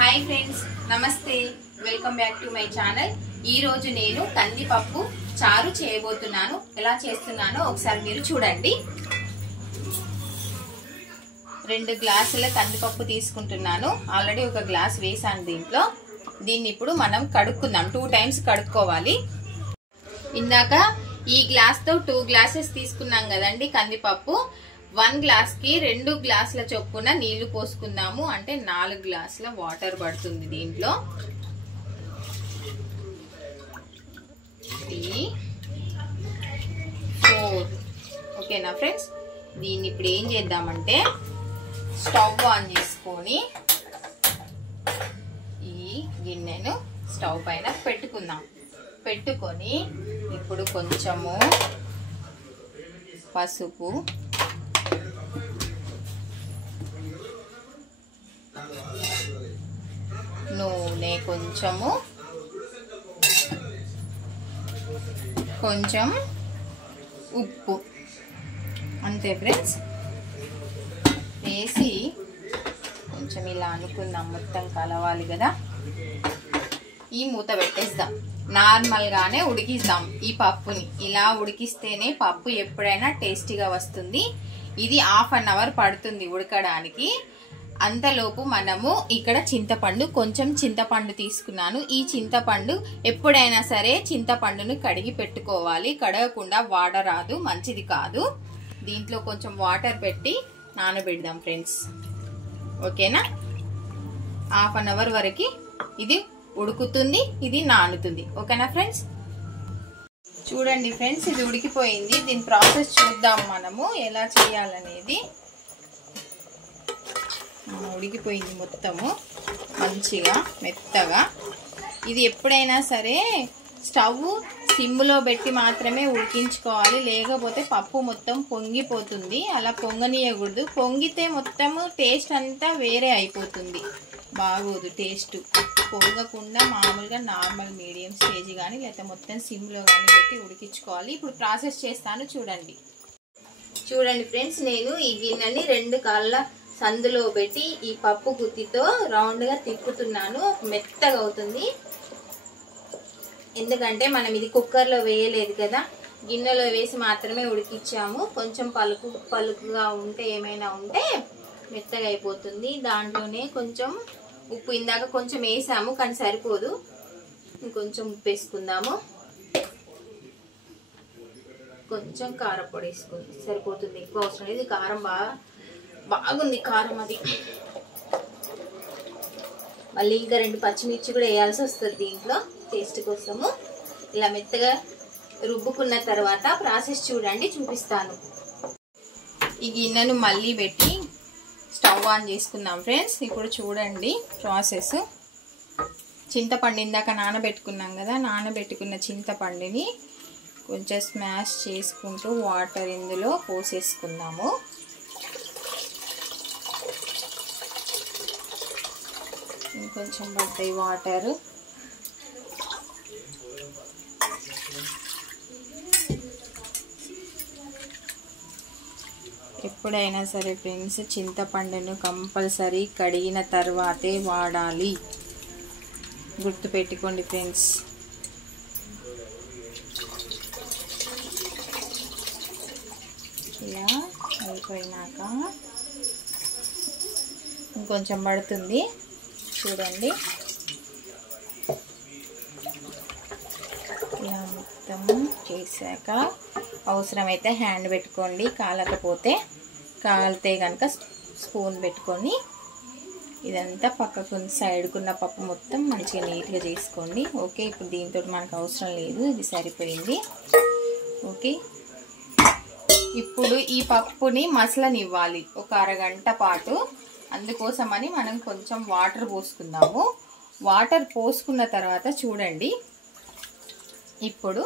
Hi friends, నమస్తే. Welcome back to my channel. ఈ రోజు నేను కందిపప్పు చారు చేయబోతున్నాను. ఎలా చేస్తున్నానో ఒకసారి మీరు చూడండి. 2 గ్లాసుల కందిపప్పు తీసుకుంటున్నాను. ఆల్రెడీ ఒక గ్లాస్ వేసాను దీంట్లో. దీన్ని ఇప్పుడు మనం కడుక్కుందాం. 2 టైమ్స్ కడుక్కోవాలి. ఇందాక ఈ గ్లాస్ తో 2 గ్లాసెస్ తీసుకున్నాం కదండి కందిపప్పు. 1 గ్లాస్ కి 2 గ్లాసుల చొప్పున నీళ్లు పోసుకుందాము. అంటే 4 గ్లాసుల వాటర్ పడుతుంది దీంట్లో. 3, 4. ఓకేనా ఫ్రెండ్స్? దీన్ని ఇప్పుడు ఏం చేద్దామంటే స్టవ్ ఆన్ చేసుకొని ఈ గిన్నెను స్టవ్ పైన పెట్టుకుందాం. పెట్టుకొని ఇప్పుడు కొంచెము పసుపు, నూనె, కొంచెం ఉప్పు, అంతే ఫ్రెండ్స్. వేసి కొంచెం ఇలా అనుకుందాం. మొత్తం కలవాలి కదా. ఈ మూత పెట్టేద్దాం. నార్మల్గానే ఉడికిద్దాం ఈ పప్పుని. ఇలా ఉడికిస్తేనే పప్పు ఎప్పుడైనా టేస్టీగా వస్తుంది. ఇది 1/2 అవర్ పడుతుంది ఉడకడానికి. అంతలోపు మనము ఇక్కడ కొంచెం చింతపండు తీసుకున్నాను. ఈ చింతపండు ఎప్పుడైనా సరే చింతపండును కడిగి పెట్టుకోవాలి. కడగకుండా వాడరాదు, మంచిది కాదు. దీంట్లో కొంచెం వాటర్ పెట్టి నానబెడదాం ఫ్రెండ్స్. ఓకేనా? 1/2 అవర్ వరకు ఇది ఉడుకుతుంది, ఇది నానుతుంది. ఓకేనా ఫ్రెండ్స్? చూడండి ఫ్రెండ్స్, ఇది ఉడికిపోయింది. దీని ప్రాసెస్ చూద్దాం మనము ఎలా చేయాలనేది. ఉడికిపోయింది మొత్తము మంచిగా మెత్తగా. ఇది ఎప్పుడైనా సరే స్టవ్ సిమ్లో పెట్టి మాత్రమే ఉడికించుకోవాలి. లేకపోతే పప్పు మొత్తం పొంగిపోతుంది. అలా పొంగనీయకూడదు. పొంగితే మొత్తము టేస్ట్ అంతా వేరే అయిపోతుంది, బాగోదు టేస్ట్. పొంగకుండా మామూలుగా నార్మల్ మీడియం స్టేజ్ కానీ లేకపోతే మొత్తం సిమ్లో కానీ పెట్టి ఉడికించుకోవాలి. ఇప్పుడు ప్రాసెస్ చేస్తాను చూడండి. చూడండి ఫ్రెండ్స్, నేను ఈ గిన్నెని 2 కాళ్ళ సందులో పెట్టి ఈ పప్పు గుత్తితో రౌండ్గా తిప్పుతున్నాను. మెత్తగా అవుతుంది. ఎందుకంటే మనం ఇది కుక్కర్లో వేయలేదు కదా, గిన్నెలో వేసి మాత్రమే ఉడికిచ్చాము. కొంచెం పలుకుగా ఉంటే ఏమైనా ఉంటే మెత్తగా అయిపోతుంది. దాంట్లోనే కొంచెం ఉప్పు, ఇందాక కొంచెం వేసాము కానీ సరిపోదు. ఇంకొంచెం ఉప్పు వేసుకుందాము. కొంచెం కారపొడి వేసుకుంది, సరిపోతుంది. ఎక్కువ అవసరం లేదు. కారం బాగుంది కారం అది. మళ్ళీ ఇంకా 2 పచ్చిమిర్చి కూడా వేయాల్సి వస్తుంది దీంట్లో టేస్ట్ కోసము. ఇలా మెత్తగా రుబ్బుకున్న తర్వాత ప్రాసెస్ చూడండి, చూపిస్తాను. ఈ గిన్నెను మళ్ళీ పెట్టి స్టవ్ ఆన్ చేసుకుందాం ఫ్రెండ్స్. ఇప్పుడు చూడండి ప్రాసెస్. చింతపండు ఇందాక నానబెట్టుకున్నాం కదా, నానబెట్టుకున్న చింతపండుని కొంచెం స్మాష్ చేసుకుంటూ వాటర్ ఇందులో పోసేసుకుందాము. ఇంకొంచెం పడతాయి వాటర్. ఎప్పుడైనా సరే ఫ్రెండ్స్ చింతపండును కంపల్సరీ కడిగిన తర్వాతే వాడాలి, గుర్తుపెట్టుకోండి ఫ్రెండ్స్. ఇలా అయిపోయినాక ఇంకొంచెం పడుతుంది చూడండి. ఇలా మొత్తం చేశాక అవసరమైతే హ్యాండ్ పెట్టుకోండి, కాలకపోతే కాలితే కనుక స్పూన్ పెట్టుకొని ఇదంతా పక్కకు సైడ్కున్న పప్పు మొత్తం మంచిగా నీట్గా చేసుకోండి. ఓకే, ఇప్పుడు దీంతో మనకు అవసరం లేదు, ఇది సరిపోయింది. ఓకే, ఇప్పుడు ఈ పప్పుని మసలనివ్వాలి ఒక అరగంట పాటు. అందుకోసమని మనం కొంచెం వాటర్ పోసుకుందాము. వాటర్ పోసుకున్న తర్వాత చూడండి, ఇప్పుడు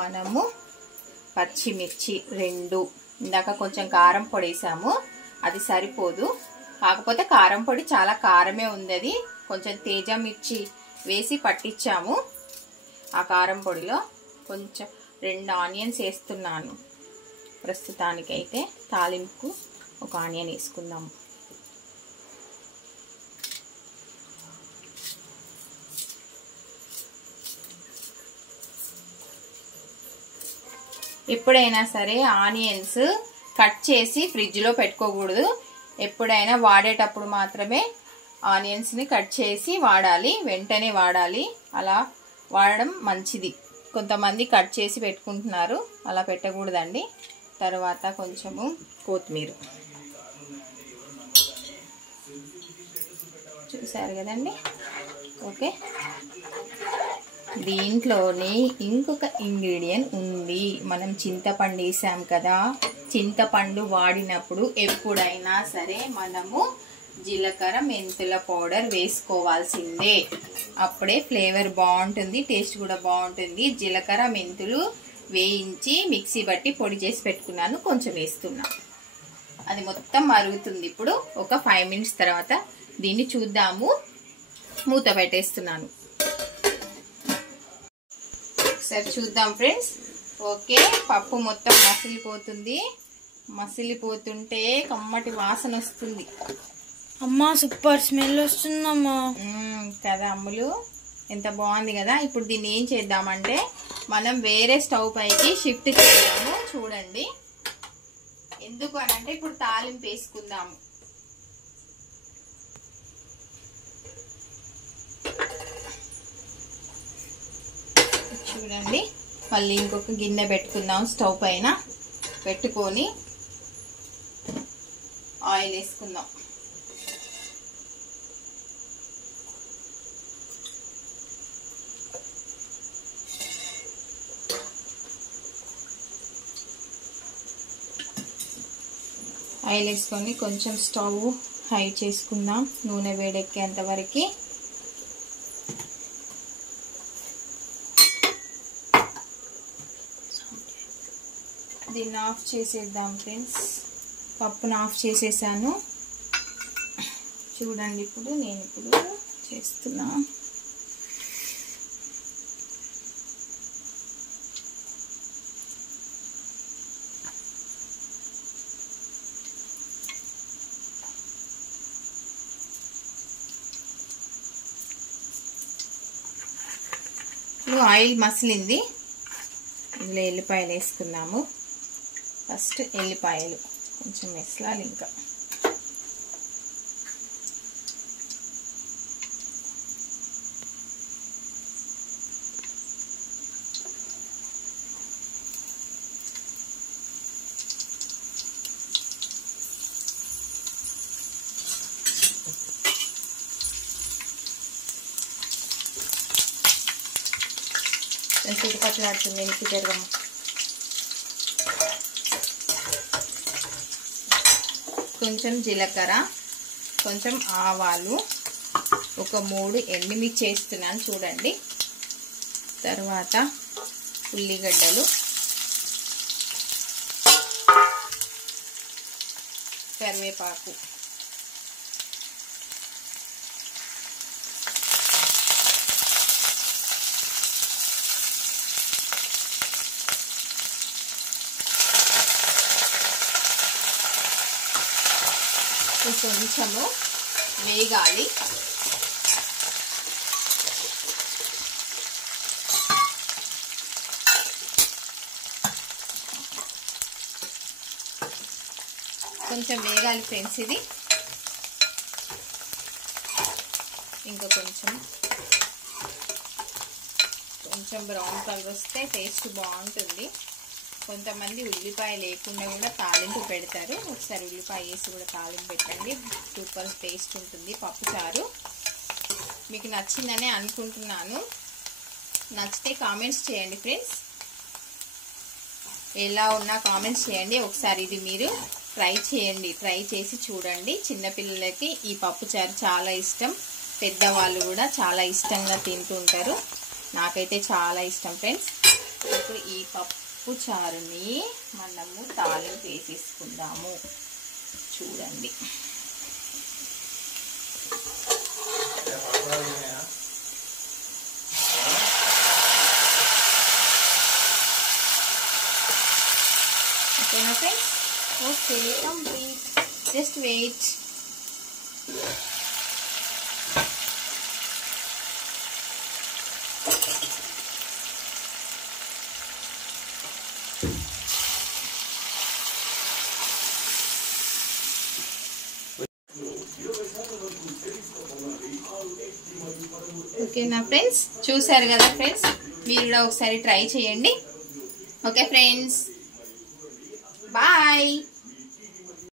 మనము పచ్చిమిర్చి 2, ఇందాక కొంచెం కారం పొడి వేసాము, అది సరిపోదు. కాకపోతే కారం పొడి చాలా కారమే ఉంది. అది కొంచెం తేజ మిర్చి వేసి పట్టించాము. ఆ కారం పొడిలో కొంచెం 2 ఆనియన్స్ వేస్తున్నాను ప్రస్తుతానికైతే. తాలింపుకు ఒక ఆనియన్ వేసుకుందాము. ఎప్పుడైనా సరే ఆనియన్స్ కట్ చేసి ఫ్రిడ్జ్లో పెట్టుకోకూడదు. ఎప్పుడైనా వాడేటప్పుడు మాత్రమే ఆనియన్స్ని కట్ చేసి వాడాలి, వెంటనే వాడాలి. అలా వాడడం మంచిది. కొంతమంది కట్ చేసి పెట్టుకుంటున్నారు, అలా పెట్టకూడదండి. తర్వాత కొంచెము కొత్తిమీర చూసారు కదండి. ఓకే, దీంట్లోనే ఇంకొక ఇంగ్రీడియంట్ ఉంది. మనం చింతపండు వేసాం కదా, చింతపండు వాడినప్పుడు ఎప్పుడైనా సరే మనము జీలకర్ర మెంతుల పౌడర్ వేసుకోవాల్సిందే. అప్పుడే ఫ్లేవర్ బాగుంటుంది, టేస్ట్ కూడా బాగుంటుంది. జీలకర్ర మెంతులు వేయించి మిక్సీ బట్టి పొడి చేసి పెట్టుకున్నాను, కొంచెం వేస్తున్నా. అది మొత్తం మరుగుతుంది. ఇప్పుడు ఒక 5 మినిట్స్ తర్వాత దీన్ని చూద్దాము. మూత పెట్టేస్తున్నాను. ఒకసారి చూద్దాం ఫ్రెండ్స్. ఓకే, పప్పు మొత్తం మసిలిపోతుంది. మసిలిపోతుంటే కమ్మటి వాసన వస్తుంది. అమ్మా సూపర్ స్మెల్ వస్తుందమ్మా కదా అమ్ములు, ఎంత బాగుంది కదా. ఇప్పుడు దీన్ని ఏం చేద్దామంటే మనం వేరే స్టవ్ పైకి షిఫ్ట్ చేద్దాము. చూడండి, ఎందుకు అనంటే ఇప్పుడు తాలింపు వేసుకుందాము. చూడండి, మళ్ళీ ఇంకొక గిన్నె పెట్టుకుందాం. స్టవ్ పైన పెట్టుకొని ఆయిల్ వేసుకుందాం. ఆయిల్ వేసుకొని కొంచెం స్టవ్ హై చేసుకుందాం, నూనె వేడెక్కేంత వరకు. దీన్ని ఆఫ్ చేసేద్దాం ఫ్రెండ్స్. పప్పును ఆఫ్ చేసేసాను. చూడండి, ఇప్పుడు నేను చేస్తున్నా. ఇప్పుడు ఆయిల్ మసిలింది. ఇందులో ఎల్లిపాయలు వేసుకున్నాము. ఫస్ట్ ఎల్లిపాయలు కొంచెం మెసలాలి. ఇంకా చుట్టుపక్కలాడుతుంది. ఎనికి జరగము. కొంచెం జీలకర్ర, కొంచెం ఆవాలు, ఒక 3 ఎండుమిర్చి వేస్తున్నాను చూడండి. తర్వాత ఉల్లిగడ్డలు, కరివేపాకు, కొంచెము వేగాలి. కొంచెం వేగాలి ఫ్రెండ్స్ ఇది. ఇంకా కొంచెం బ్రౌన్ కలర్ వస్తే టేస్ట్ బాగుంటుంది. కొంతమంది ఉల్లిపాయ లేకుండా కూడా తాలింపు పెడతారు. ఒకసారి ఉల్లిపాయ వేసి కూడా తాలింపు పెట్టండి, సూపర్ టేస్ట్ ఉంటుంది పప్పుచారు. మీకు నచ్చిందనే అనుకుంటున్నాను. నచ్చితే కామెంట్స్ చేయండి ఫ్రెండ్స్. ఎలా ఉన్నా కామెంట్స్ చేయండి. ఒకసారి ఇది మీరు ట్రై చేయండి, ట్రై చేసి చూడండి. చిన్నపిల్లలకి ఈ పప్పుచారు చాలా ఇష్టం, పెద్దవాళ్ళు కూడా చాలా ఇష్టంగా తింటూ ఉంటారు. నాకైతే చాలా ఇష్టం ఫ్రెండ్స్. ఇప్పుడు ఈ పప్పుచారుని మనము తాలింపు వేసేసుకుందాము. చూడండి, ఓకేనా friends? Okay, complete. Just wait. ఓకేనా ఫ్రెండ్స్, చూసారు కదా ఫ్రెండ్స్, మీరు కూడా ఒకసారి ట్రై చేయండి. Okay friends, bye.